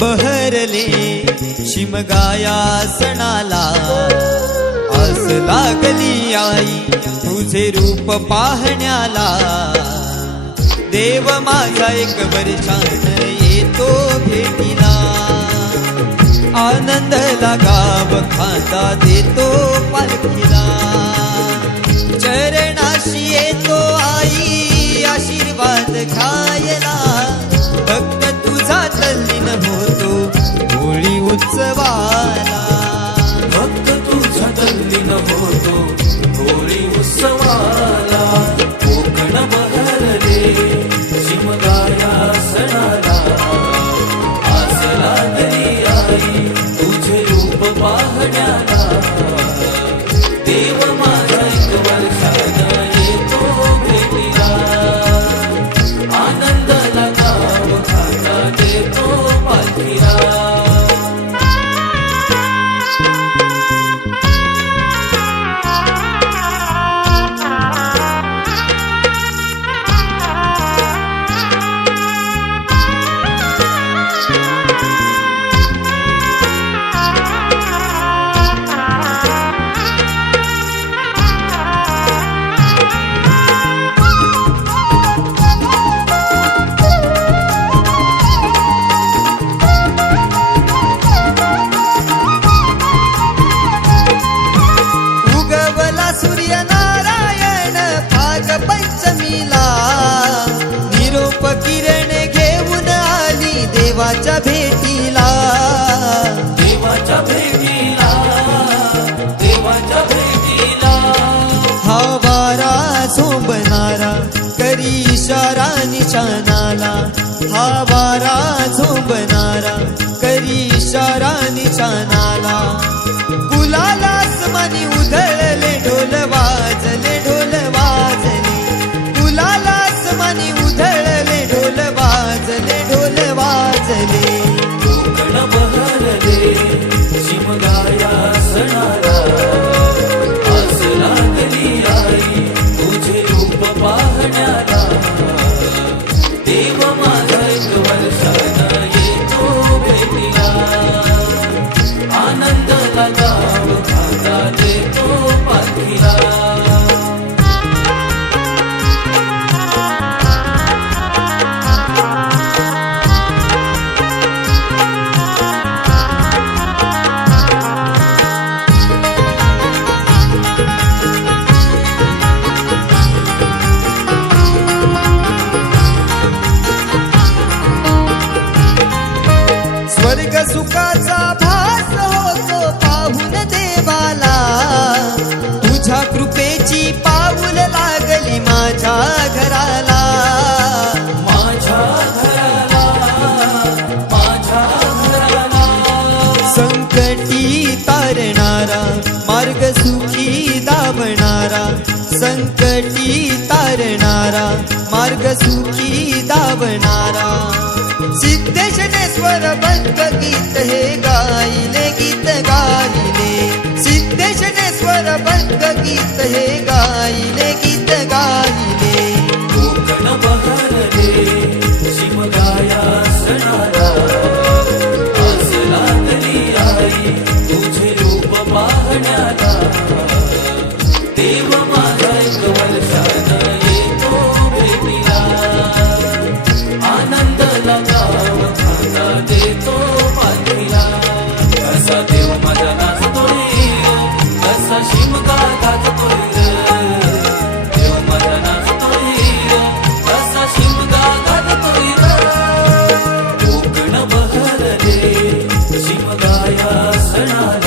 बहरले शिमगाया सणाला. आस लागली आई तुझे रूप पाहण्याला. देव माझा एक वर्षान येतो भेटीला. आनंद लागाव खाता देतो पालखीला. California. निशाणाला हा वारा झोंबणारा करी इशारा निशाणाला गुलालाच मनी उधळले ढोल वाजले ढोल मार्ग सुखी दावणारा संकटी तारणारा मार्ग सुखी दावणारा सिद्धेशनेश्वर भक्त गीत हे गायले गीत गायले. सिद्धेशनेश्वर भक्त गीत हे गायले गीत गायले. कोकण बहरले. Last